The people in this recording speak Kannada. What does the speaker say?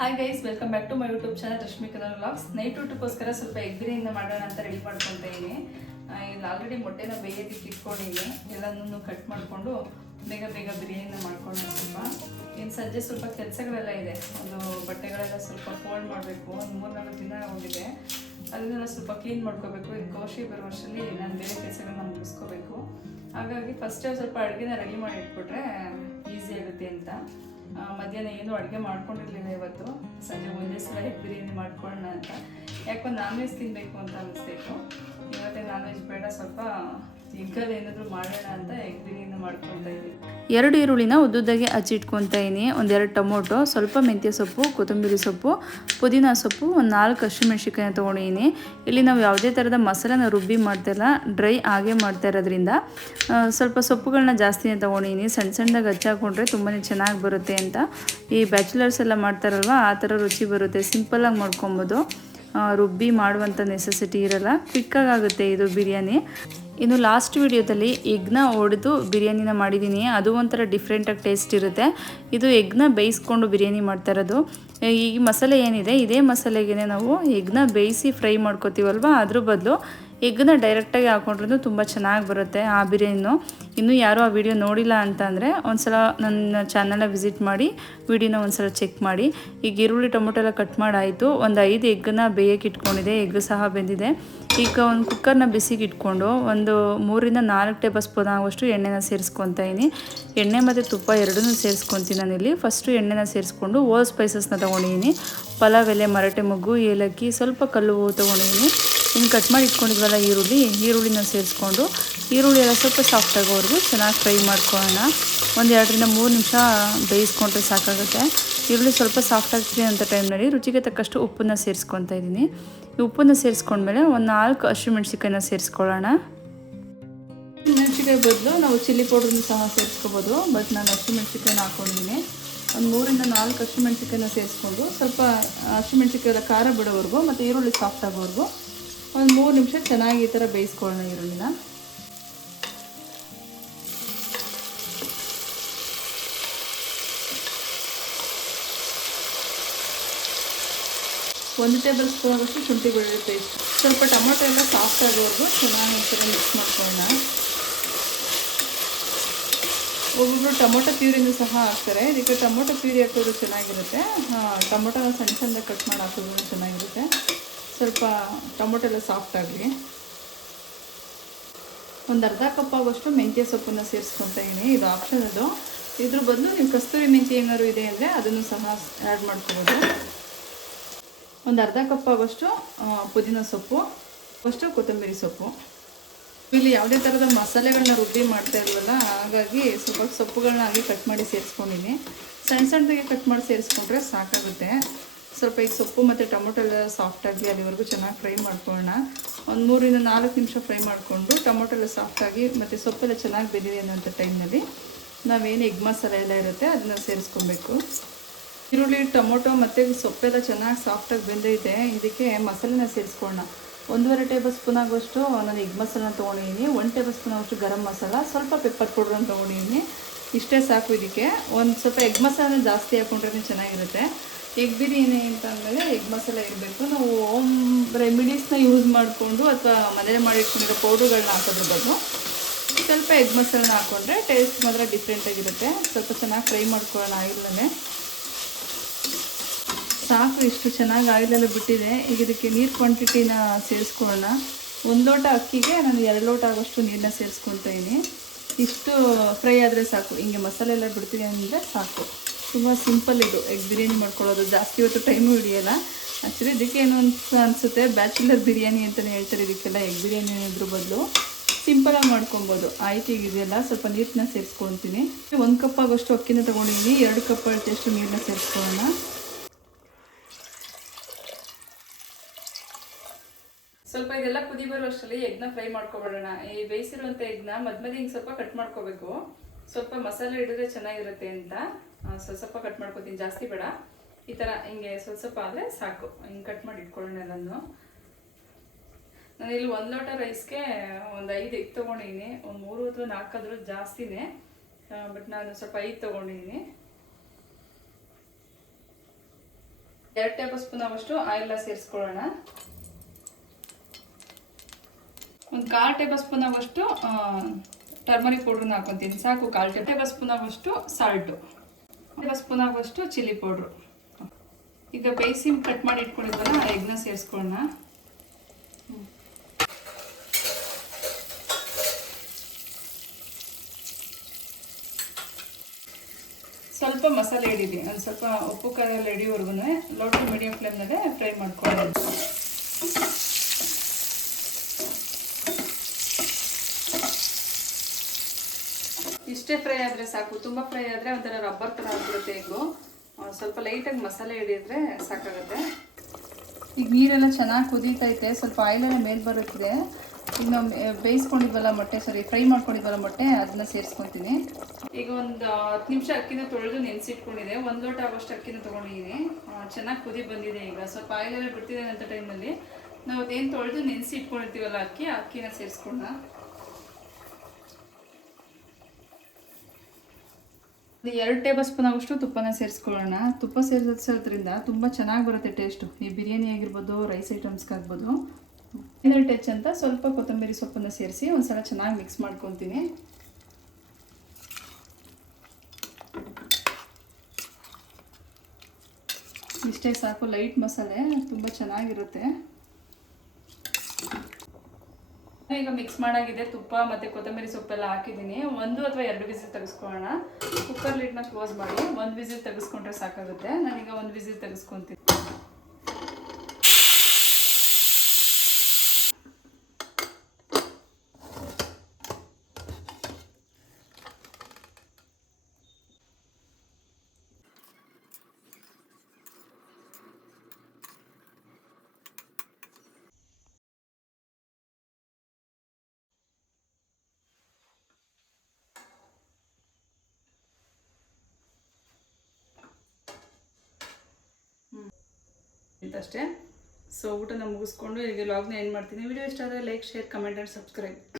Hi guys welcome back to my YouTube channel Rashmi colour vlogs night ಊಟಕ್ಕೋಸ್ಕರ ಸ್ವಲ್ಪ ಎಗ್ ಬಿರಿಯಾನಿ ಮಾಡೋಣ ಅಂತ ರೆಡಿ ಮಾಡ್ಕೊಳ್ತಾ ಇದ್ದೀನಿ. ಇಲ್ಲಿ ಆಲ್ರೆಡಿ ಮೊಟ್ಟೆನ ಬೇಯೋದಕ್ಕೆ ಇಟ್ಕೊಂಡಿದ್ದೀನಿ. ಎಲ್ಲನೂ ಕಟ್ ಮಾಡಿಕೊಂಡು ಬೇಗ ಬೇಗ ಬಿರಿಯಾನಿನ ಮಾಡ್ಕೊಂಡು ಸ್ವಲ್ಪ. ಇನ್ನು ಸಂಜೆ ಸ್ವಲ್ಪ ಕೆಲಸಗಳೆಲ್ಲ ಇದೆ. ಒಂದು ಬಟ್ಟೆಗಳೆಲ್ಲ ಸ್ವಲ್ಪ ಫೋಲ್ಡ್ ಮಾಡಬೇಕು. ಒಂದು ಮೂರು ನಾಲ್ಕು ದಿನ ಹೋಗಿದೆ ಅದನ್ನೆಲ್ಲ ಸ್ವಲ್ಪ ಕ್ಲೀನ್ ಮಾಡ್ಕೋಬೇಕು. ಇದು ಕೌಶಿ ಬರೋ ವರ್ಷದಲ್ಲಿ ನಾನು ಬೇರೆ ಕೆಲಸಗಳನ್ನ ಮುಗಿಸ್ಕೋಬೇಕು. ಹಾಗಾಗಿ ಫಸ್ಟೇ ಸ್ವಲ್ಪ ಅಡುಗೆನ ರೆಡಿ ಮಾಡಿ ಇಟ್ಬಿಟ್ರೆ ಈಸಿ ಆಗುತ್ತೆ ಅಂತ. ಮಧ್ಯಾಹ್ನ ಏನು ಅಡುಗೆ ಮಾಡ್ಕೊಂಡಿರ್ಲಿಲ್ಲ ಇವತ್ತು. ಸಂಜೆ ಒಂದೇ ಸಲ ಬಿರಿಯಾನಿ ಮಾಡ್ಕೊಳ್ಳೋಣ ಅಂತ. ಯಾಕೋ ನಾನ್ ತಿನ್ನಬೇಕು ಅಂತ ಅನಿಸ್ತಿತ್ತು. ಇವತ್ತೇ ಬೇಡ, ಸ್ವಲ್ಪ ಎರಡು ಈರುಳ್ಳಿನ ಉದ್ದುದ್ದಾಗಿ ಹಚ್ಚಿಟ್ಕೊತಾ ಇದ್ದೀನಿ. ಒಂದೆರಡು ಟೊಮೊಟೊ, ಸ್ವಲ್ಪ ಮೆಂತ್ಯ ಸೊಪ್ಪು, ಕೊತ್ತಂಬರಿ ಸೊಪ್ಪು, ಪುದೀನ ಸೊಪ್ಪು, ಒಂದು ನಾಲ್ಕು ಹಸಿಮೆಣ್ಸಿಕಾಯಿ ತೊಗೊಂಡಿದ್ದೀನಿ. ಇಲ್ಲಿ ನಾವು ಯಾವುದೇ ಥರದ ಮಸಾಲೆನ ರುಬ್ಬಿ ಮಾಡ್ತಿಲ್ಲ ಡ್ರೈ ಹಾಗೆ ಮಾಡ್ತಾ ಇರೋದ್ರಿಂದ ಸ್ವಲ್ಪ ಸೊಪ್ಪುಗಳನ್ನ ಜಾಸ್ತಿನೇ ತೊಗೊಂಡಿದ್ದೀನಿ. ಸಣ್ಣ ಸಣ್ಣದಾಗಿ ಹಚ್ಚಾಕೊಂಡ್ರೆ ತುಂಬಾ ಚೆನ್ನಾಗಿ ಬರುತ್ತೆ ಅಂತ. ಈ ಬ್ಯಾಚುಲರ್ಸ್ ಎಲ್ಲ ಮಾಡ್ತಾರಲ್ವ, ಆ ಥರ ರುಚಿ ಬರುತ್ತೆ. ಸಿಂಪಲ್ಲಾಗಿ ಮಾಡ್ಕೊಬೋದು. ರುಬ್ಬಿ ಮಾಡುವಂಥ ನೆಸೆಸಿಟಿ ಇರಲ್ಲ. ಕ್ವಿಕ್ಕಾಗಿ ಆಗುತ್ತೆ ಇದು ಬಿರಿಯಾನಿ. ಇನ್ನು ಲಾಸ್ಟ್ ವಿಡಿಯೋದಲ್ಲಿ ಎಗ್ನ ಒಡೆದು ಬಿರಿಯಾನಿನ ಮಾಡಿದ್ದೀನಿ. ಅದು ಒಂಥರ ಡಿಫ್ರೆಂಟಾಗಿ ಟೇಸ್ಟ್ ಇರುತ್ತೆ. ಇದು ಎಗ್ನ ಬೇಯಿಸ್ಕೊಂಡು ಬಿರಿಯಾನಿ ಮಾಡ್ತಾ ಇರೋದು. ಈ ಮಸಾಲೆ ಏನಿದೆ? ಇದೇ ಮಸಾಲೆಗೆ ನಾವು ಎಗ್ನ ಬೇಯಿಸಿ ಫ್ರೈ ಮಾಡ್ಕೋತೀವಲ್ವ? ಅದ್ರ ಬದಲು ಎಗ್ನ ಡೈರೆಕ್ಟಾಗಿ ಹಾಕೊಂಡ್ರೂ ತುಂಬ ಚೆನ್ನಾಗಿ ಬರುತ್ತೆ ಆ ಬಿರಿಯಾನಿನೂ. ಇನ್ನೂ ಯಾರೂ ಆ ವಿಡಿಯೋ ನೋಡಿಲ್ಲ ಅಂತಂದರೆ ಒಂದ್ಸಲ ನನ್ನ ಚಾನಲ್ನ ವಿಸಿಟ್ ಮಾಡಿ ವಿಡಿಯೋನ ಒಂದ್ಸಲ ಚೆಕ್ ಮಾಡಿ. ಈಗ ಈರುಳ್ಳಿ ಟೊಮೊಟೊ ಎಲ್ಲ ಕಟ್ ಮಾಡಾಯಿತು. ಒಂದು ಐದು ಎಗ್ಗನ್ನ ಬೇಯಕ್ಕೆ ಇಟ್ಕೊಂಡಿದೆ ಎಗ್ ಸಹ ಬೆಂದಿದೆ. ಈಗ ಒಂದು ಕುಕ್ಕರ್ನ ಬಿಸಿಗೆ ಇಟ್ಕೊಂಡು ಒಂದು ಮೂರಿಂದ ನಾಲ್ಕು ಟೇಬಲ್ ಸ್ಪೂನ್ ಆಗುವಷ್ಟು ಎಣ್ಣೆನ ಸೇರಿಸ್ಕೊತಾ ಇದ್ದೀನಿ ಎಣ್ಣೆ ಮತ್ತು ತುಪ್ಪ ಎರಡನ್ನೂ ಸೇರಿಸ್ಕೊತೀನಿ ನಾನಿಲ್ಲಿ ಫಸ್ಟು ಎಣ್ಣೆನ ಸೇರಿಸ್ಕೊಂಡು ಓಲ್ ಸ್ಪೈಸಸ್ನ ತೊಗೊಂಡಿದ್ದೀನಿ ಪಲಾವ್, ಎಲೆ ಮರಟೆ ಮೊಗ್ಗು, ಏಲಕ್ಕಿ ಸ್ವಲ್ಪ ಕಲ್ಲು ತೊಗೊಂಡಿದ್ದೀನಿ ಇನ್ನು ಕಟ್ ಮಾಡಿ ಇಟ್ಕೊಂಡಿದ್ವಲ್ಲ ಈರುಳ್ಳಿ, ಈರುಳ್ಳಿನ ಸೇರಿಸ್ಕೊಂಡು, ಈರುಳ್ಳಿ ಎಲ್ಲ ಸ್ವಲ್ಪ ಸಾಫ್ಟ್ ಆಗೋವರೆಗೂ ಚೆನ್ನಾಗಿ ಫ್ರೈ ಮಾಡ್ಕೊಳ್ಳೋಣ. ಒಂದು ಎರಡರಿಂದ ಮೂರು ನಿಮಿಷ ಬೇಯಿಸ್ಕೊಂಡ್ರೆ ಸಾಕಾಗುತ್ತೆ. ಈರುಳ್ಳಿ ಸ್ವಲ್ಪ ಸಾಫ್ಟ್ ಆಗ್ತಿದೆ ಅಂತ ಟೈಮ್ನಲ್ಲಿ ರುಚಿಗೆ ತಕ್ಕಷ್ಟು ಉಪ್ಪನ್ನು ಸೇರಿಸ್ಕೊತಾ ಇದ್ದೀನಿ. ಈ ಉಪ್ಪನ್ನು ಸೇರಿಸ್ಕೊಂಡ್ಮೇಲೆ ಒಂದು ನಾಲ್ಕು ಹಸಿಮೆಣ್ಸಿಕಾಯಿನ ಸೇರಿಸ್ಕೊಳ್ಳೋಣ. ಮೆಣಸಿಕಾಯಿ ಬದಲು ನಾವು ಚಿಲ್ಲಿ ಪೌಡ್ರನ್ನು ಸಹ ಸೇರಿಸ್ಕೋಬೋದು ಬಟ್ ನಾನು ಹಸಿಮೆಣ್ಸಿಕಾಯಿನ ಹಾಕ್ಕೊಂಡಿದ್ದೀನಿ ಒಂದು ಮೂರಿಂದ ನಾಲ್ಕು ಹಸಿಮೆಣ್ಸಿಕಾಯಿನ ಸೇರಿಸ್ಕೊಂಡು ಸ್ವಲ್ಪ ಹಸಿಮೆಣ್ಸಿಕಾಯಿ ಎಲ್ಲ ಖಾರ ಬಿಡೋವರೆಗೂ ಮತ್ತು ಈರುಳ್ಳಿ ಸಾಫ್ಟ್ ಆಗೋವರೆಗೂ ಒಂದು ಮೂರು ನಿಮಿಷ ಚೆನ್ನಾಗಿ ಈ ಥರ ಬೇಯಿಸ್ಕೊಳ್ಳೋಣ ಈರುಳ್ಳಿನ. ಒಂದು ಟೇಬಲ್ ಸ್ಪೂನ್ ಆಗೋಷ್ಟು ಶುಂಠಿ ಬೆಳ್ಳುಳ್ಳಿ ಪೇಸ್ಟ್. ಸ್ವಲ್ಪ ಟೊಮೊಟೊ ಎಲ್ಲ ಸಾಫ್ಟ್ ಆಗೋವರೆಗೂ ಚೆನ್ನಾಗಿ ಒಂದ್ಸಲ ಮಿಕ್ಸ್ ಮಾಡ್ಕೊಳ್ಳೋಣ. ಒಬ್ಬೊಬ್ರು ಟೊಮೊಟೊ ಪ್ಯೂರಿನೂ ಸಹ ಹಾಕ್ತಾರೆ. ಇದಕ್ಕೆ ಟೊಮೊಟೊ ಪ್ಯೂರಿ ಹಾಕೋದು ಚೆನ್ನಾಗಿರುತ್ತೆ. ಟೊಮೊಟೊನ ಸಣ್ಣ ಸಣ್ಣ ಕಟ್ ಮಾಡಿ ಹಾಕೋದು ಚೆನ್ನಾಗಿರುತ್ತೆ. ಸ್ವಲ್ಪ ಟೊಮೊಟೊ ಎಲ್ಲ ಸಾಫ್ಟ್ ಆಗಲಿ ಒಂದು ಅರ್ಧ ಕಪ್ ಆಗೋಷ್ಟು ಮೆಂತ್ಯ ಸೊಪ್ಪನ್ನು ಸೇರಿಸ್ಕೊತಾ ಇದ್ದೀನಿ. ಇದು ಆಪ್ಷನ್ ಅದು. ಇದ್ರ ಬದಲು ನೀವು ಕಸ್ತೂರಿ ಮೆಂತ್ಯ ಏನಾದ್ರು ಇದೆ ಅಂದರೆ ಅದನ್ನು ಸಹ ಆ್ಯಡ್ ಮಾಡ್ಕೋಬೋದು. ಒಂದು ಅರ್ಧ ಕಪ್ ಆಗೋಷ್ಟು ಆ, ಪುದೀನ ಸೊಪ್ಪು ಫಸ್ಟು ಕೊತ್ತಂಬರಿ ಸೊಪ್ಪು. ಇಲ್ಲಿ ಯಾವುದೇ ಥರದ ಮಸಾಲೆಗಳನ್ನ ರುಬ್ಬಿ ಮಾಡ್ತಾ ಇಲ್ವಲ್ಲ ಹಾಗಾಗಿ ಸ್ವಲ್ಪ ಸೊಪ್ಪುಗಳನ್ನ ಹಾಗೆ ಕಟ್ ಮಾಡಿ ಸೇರಿಸ್ಕೊಂಡಿನಿ ಸಣ್ಣ ಸಣ್ಣದಾಗಿ ಕಟ್ ಮಾಡಿ ಸೇರಿಸ್ಕೊಂಡ್ರೆ ಸಾಕಾಗುತ್ತೆ. ಸ್ವಲ್ಪ ಈಗ ಸೊಪ್ಪು ಮತ್ತು ಟೊಮೊಟೊ ಎಲ್ಲ ಸಾಫ್ಟ್ ಅಲ್ಲಿವರೆಗೂ ಚೆನ್ನಾಗಿ ಫ್ರೈ ಮಾಡ್ಕೊಳ್ಳೋಣ. ಒಂದು ಮೂರಿಂದ ನಾಲ್ಕು ನಿಮಿಷ ಫ್ರೈ ಮಾಡಿಕೊಂಡು ಟೊಮೊಟೊ ಎಲ್ಲ ಸಾಫ್ಟಾಗಿ ಮತ್ತು ಸೊಪ್ಪೆಲ್ಲ ಚೆನ್ನಾಗಿ ಬೆಂದಿದೆ ಅನ್ನೋಂಥ ಟೈಮ್ನಲ್ಲಿ ನಾವೇನು ಎಗ್ ಮಸಾಲ ಎಲ್ಲ ಇರುತ್ತೆ ಅದನ್ನ ಸೇರಿಸ್ಕೊಬೇಕು. ಈರುಳ್ಳಿ, ಟೊಮೊಟೊ ಮತ್ತು ಸೊಪ್ಪೆಲ್ಲ ಚೆನ್ನಾಗಿ ಸಾಫ್ಟಾಗಿ ಬೆಂದೈತೆ. ಇದಕ್ಕೆ ಮಸಾಲೆನ ಸೇರಿಸ್ಕೊಳ್ಳೋಣ. ಒಂದೂವರೆ ಟೇಬಲ್ ಸ್ಪೂನ್ ಆಗುವಷ್ಟು ನಾನು ಎಗ್ ಮಸಾಲನ ತೊಗೊಂಡಿದ್ದೀನಿ. ಒನ್ ಟೇಬಲ್ ಸ್ಪೂನ್ ಆಗುವಷ್ಟು ಗರಂ ಮಸಾಲ, ಸ್ವಲ್ಪ ಪೆಪ್ಪರ್ ಪೌಡ್ರನ್ನ ತೊಗೊಂಡಿದ್ದೀನಿ. ಇಷ್ಟೇ ಸಾಕು ಇದಕ್ಕೆ. ಒಂದು ಸ್ವಲ್ಪ ಎಗ್ ಮಸಾಲೆ ಜಾಸ್ತಿ ಹಾಕ್ಕೊಂಡ್ರೆ ಚೆನ್ನಾಗಿರುತ್ತೆ. ಎಗ್ ಬಿರಿಯಾನಿ ಅಂತ ಅಂದಮೇಲೆ ಎಗ್ ಮಸಾಲೆ ಇರಬೇಕು. ನಾವು ಹೋಮ್ ರೆಮಿಡೀಸ್ನ ಯೂಸ್ ಮಾಡಿಕೊಂಡು ಅಥವಾ ಮನೇಲಿ ಮಾಡಿಟ್ಕೊಂಡಿರೋ ಪೌಡ್ರುಗಳನ್ನ ಹಾಕೋದ್ರ ಬದಲು ಸ್ವಲ್ಪ ಎಗ್ ಮಸಾಲೆನ ಹಾಕ್ಕೊಂಡ್ರೆ ಟೇಸ್ಟ್ ಮಾತ್ರ ಡಿಫ್ರೆಂಟಾಗಿರುತ್ತೆ ಸ್ವಲ್ಪ ಚೆನ್ನಾಗಿ ಫ್ರೈ ಮಾಡ್ಕೊಳ್ಳೋಣ ಆಯಿಲಲ್ಲೇ ಸಾಕು, ಇಷ್ಟು ಚೆನ್ನಾಗಿ ಆಯಿಲೆಲ್ಲ ಬಿಟ್ಟಿದೆ. ಈಗ ಇದಕ್ಕೆ ನೀರು ಕ್ವಾಂಟಿಟಿನ ಸೇರಿಸ್ಕೊಳ್ಳೋಣ. ಒಂದು ಲೋಟ ಅಕ್ಕಿಗೆ ನಾನು ಎರಡು ಲೋಟ ಆಗೋಷ್ಟು ನೀರನ್ನ ಇದ್ದೀನಿ ಇಷ್ಟು ಫ್ರೈ ಆದರೆ ಸಾಕು. ಹಿಂಗೆ ಮಸಾಲೆ ಎಲ್ಲ ಬಿಡ್ತೀನಿ ಅಂದರೆ ಸಾಕು. ತುಂಬ ಸಿಂಪಲ್ ಇದು. ಎಗ್ ಬಿರಿಯಾನಿ ಮಾಡ್ಕೊಳ್ಳೋದು. ಜಾಸ್ತಿ ಹೊತ್ತು ಟೈಮು ಹಿಡಿಯೋಲ್ಲ. ಆ್ಯಕ್ಚುಲಿ ಇದಕ್ಕೆ ಏನು ಅಂತ ಅನಿಸುತ್ತೆ. ಬ್ಯಾಚುಲರ್ ಬಿರಿಯಾನಿ ಅಂತಲೇ ಹೇಳ್ತಾರೆ. ಇದಕ್ಕೆಲ್ಲ ಎಗ್ ಬಿರಿಯಾನಿ ಇದ್ರ ಬದಲು ಸಿಂಪಲಾಗಿ ಮಾಡ್ಕೊಬೋದು. ಆಯ್ತು, ಈಗ ಇದೆಲ್ಲ ಸ್ವಲ್ಪ ನೀರನ್ನ ಸೇರಿಸ್ಕೊಳ್ತೀನಿ. ಒಂದು ಕಪ್ ಆಗೋಷ್ಟು ಅಕ್ಕಿನ ತೊಗೊಂಡಿದ್ದೀನಿ. ಎರಡು ಕಪ್ ಅಷ್ಟು ನೀರನ್ನ ಸೇರಿಸ್ಕೊಳ್ಳೋಣ. ಸ್ವಲ್ಪ ಇದೆಲ್ಲ ಕುದಿ ಬರುವಷ್ಟರಲ್ಲಿ ಎಗ್ನ ಫ್ರೈ ಮಾಡ್ಕೊಬಿಡೋಣ. ಈ ಬೇಯಿಸಿರುವಂಥ ಎಗ್ನ ಮಧ್ಯ ಹಿಂಗೆ ಸ್ವಲ್ಪ ಕಟ್ ಮಾಡ್ಕೋಬೇಕು. ಸ್ವಲ್ಪ ಮಸಾಲೆ ಹಿಡಿದ್ರೆ ಚೆನ್ನಾಗಿರುತ್ತೆ ಅಂತ. ಸ್ವಲ್ಪ ಸ್ವಲ್ಪ ಕಟ್ ಮಾಡ್ಕೊತೀನಿ. ಜಾಸ್ತಿ ಬೇಡ. ಈ ಥರ ಹಿಂಗೆ ಸ್ವಲ್ಪ ಸ್ವಲ್ಪ ಆದರೆ ಸಾಕು. ಹಿಂಗೆ ಕಟ್ ಮಾಡಿ ಇಟ್ಕೊಳ್ಳೋಣ ಎಲ್ಲನೂ. ನಾನು ಇಲ್ಲಿ ಒಂದು ಲೋಟ ರೈಸ್ಗೆ ಒಂದು ಐದು ಎಗ್ ತೊಗೊಂಡಿದ್ದೀನಿ ಒಂದು ಮೂರು ಅಥವಾ ನಾಲ್ಕಾದರೂ ಜಾಸ್ತಿನೇ. ಬಟ್ ನಾನು ಸ್ವಲ್ಪ ಐದು ತೊಗೊಂಡಿದ್ದೀನಿ ಎರಡು ಟೇಬಲ್ ಸ್ಪೂನ್ ಆಗುವಷ್ಟು ಆಯಿಲ್ನ ಸೇರಿಸ್ಕೊಳ್ಳೋಣ. ಒಂದು ಕಾಲು ಟೇಬಲ್ ಸ್ಪೂನ್ ಆಗುವಷ್ಟು ಟರ್ಮರಿಕ್ ಪೌಡ್ರನ್ನ ಹಾಕೊತೀನಿ. ಸಾಕು ಕಾಲು ಟೇಬಲ್ ಸ್ಪೂನ್ ಆಗುವಷ್ಟು ಸಾಲ್ಟು ಟೇಬಲ್ ಸ್ಪೂನ್ ಆಗುವಷ್ಟು ಚಿಲ್ಲಿ ಪೌಡ್ರು. ಈಗ ಬೇಯಿಸಿ ಕಟ್ ಮಾಡಿ ಇಟ್ಕೊಂಡಿದ್ವಲ್ಲ, ಆ ಎಗ್ನ ಸೇರಿಸ್ಕೊಳ್ಳೋಣ ಸ್ವಲ್ಪ ಮಸಾಲೆ ಹಿಡಿದಿ ಒಂದು ಸ್ವಲ್ಪ ಉಪ್ಪು ಖಾರ ಎಲ್ಲ ಹಿಡಿಯೋವರೆಗೂ ಲೋ ಟು ಮೀಡಿಯಂ ಫ್ಲೇಮ್ನಲ್ಲೇ ಫ್ರೈ ಮಾಡ್ಕೊಳ್ಳೋದು. ಇಷ್ಟೇ ಫ್ರೈ ಆದರೆ ಸಾಕು, ತುಂಬ ಫ್ರೈ ಆದರೆ ಒಂಥರ ರಬ್ಬರ್ ಥರ ಆಗ್ಬಿಡುತ್ತೆ ಎಗ್ಗು ಸ್ವಲ್ಪ ಲೈಟಾಗಿ ಮಸಾಲೆ ಹಿಡಿದ್ರೆ ಸಾಕಾಗುತ್ತೆ. ಈಗ ನೀರೆಲ್ಲ ಚೆನ್ನಾಗಿ ಕುದೀತೈತೆ, ಸ್ವಲ್ಪ ಆಯಿಲೆಲ್ಲ ಮೇಲೆ ಬರುತ್ತಿದೆ. ಈಗ ನಾವು ಬೇಯಿಸ್ಕೊಂಡಿದ್ವಲ್ಲ ಮೊಟ್ಟೆ ಸಾರಿ ಫ್ರೈ ಮಾಡ್ಕೊಂಡಿದ್ವಲ್ಲ ಮೊಟ್ಟೆ, ಅದನ್ನ ಸೇರಿಸ್ಕೊತೀನಿ ಈಗ ಒಂದು ಹತ್ತು ನಿಮಿಷ ಅಕ್ಕಿನ ತೊಳೆದು ನೆನೆಸಿಟ್ಕೊಂಡಿದೆ. ಒಂದು ಲೋಟ ಆಗೋಷ್ಟು ಅಕ್ಕಿನ ತೊಗೊಂಡಿದ್ದೀನಿ ಚೆನ್ನಾಗಿ ಕುದಿ ಬಂದಿದೆ ಈಗ. ಸ್ವಲ್ಪ ಆಯಿಲೆಲ್ಲ ಬಿಡ್ತಿದೆ ಅಂತ ಟೈಮಲ್ಲಿ ನಾವು ಅದೇನು ತೊಳೆದು ನೆನೆಸಿ ಇಟ್ಕೊಂಡಿರ್ತೀವಲ್ಲ ಅಕ್ಕಿ ಅಕ್ಕಿನ ಸೇರಿಸ್ಕೊಂಡ ಒಂದು ಎರಡು ಟೇಬಲ್ ಸ್ಪೂನ್ ಆಗುವಷ್ಟು ತುಪ್ಪನ ಸೇರಿಸ್ಕೊಳ್ಳೋಣ. ತುಪ್ಪ ಸೇರಿಸೋದ್ರಿಂದ ತುಂಬ ಚೆನ್ನಾಗಿ ಬರುತ್ತೆ ಟೇಸ್ಟು. ಈ ಬಿರಿಯಾನಿ ಆಗಿರ್ಬೋದು, ರೈಸ್ ಐಟಮ್ಸ್ಗಾಗ್ಬೋದು. ಇನ್ನೊಂದು ಟಚ್ ಅಂತ ಸ್ವಲ್ಪ ಕೊತ್ತಂಬರಿ ಸೊಪ್ಪನ್ನು ಸೇರಿಸಿ ಒಂದ್ಸಲ ಚೆನ್ನಾಗಿ ಮಿಕ್ಸ್ ಮಾಡ್ಕೊತೀನಿ ಇಷ್ಟೇ ಸಾಕು ಲೈಟ್ ಮಸಾಲೆ, ತುಂಬ ಚೆನ್ನಾಗಿರುತ್ತೆ. ಈಗ ಮಿಕ್ಸ್ ಮಾಡಾಗಿದೆ ತುಪ್ಪ ಮತ್ತು ಕೊತ್ತಂಬರಿ ಸೊಪ್ಪೆಲ್ಲ ಹಾಕಿದ್ದೀನಿ. ಒಂದು ಅಥವಾ ಎರಡು ವಿಸಿಲ್ ತೆಗೆಸ್ಕೊಳ್ಳೋಣ. ಕುಕ್ಕರ್ ಲಿಡ್ನ ಕ್ಲೋಸ್ ಮಾಡಿ. ಒಂದು ವಿಸಿಲ್ ತೆಗೆಸ್ಕೊಂಡ್ರೆ ಸಾಕಾಗುತ್ತೆ. ನಾನೀಗ ಒಂದು ವಿಸಿಲ್ ತೆಗೆಸ್ಕೊತೀನಿ. ಅಷ್ಟೇ ಸೊ ಊಟನ ಮುಗಿಸ್ಕೊಂಡು ಈಗ ಲಾಗ್ನ ಏನು ಮಾಡ್ತೀನಿ. ವಿಡಿಯೋ ಇಷ್ಟ ಆದರೆ like share comment and subscribe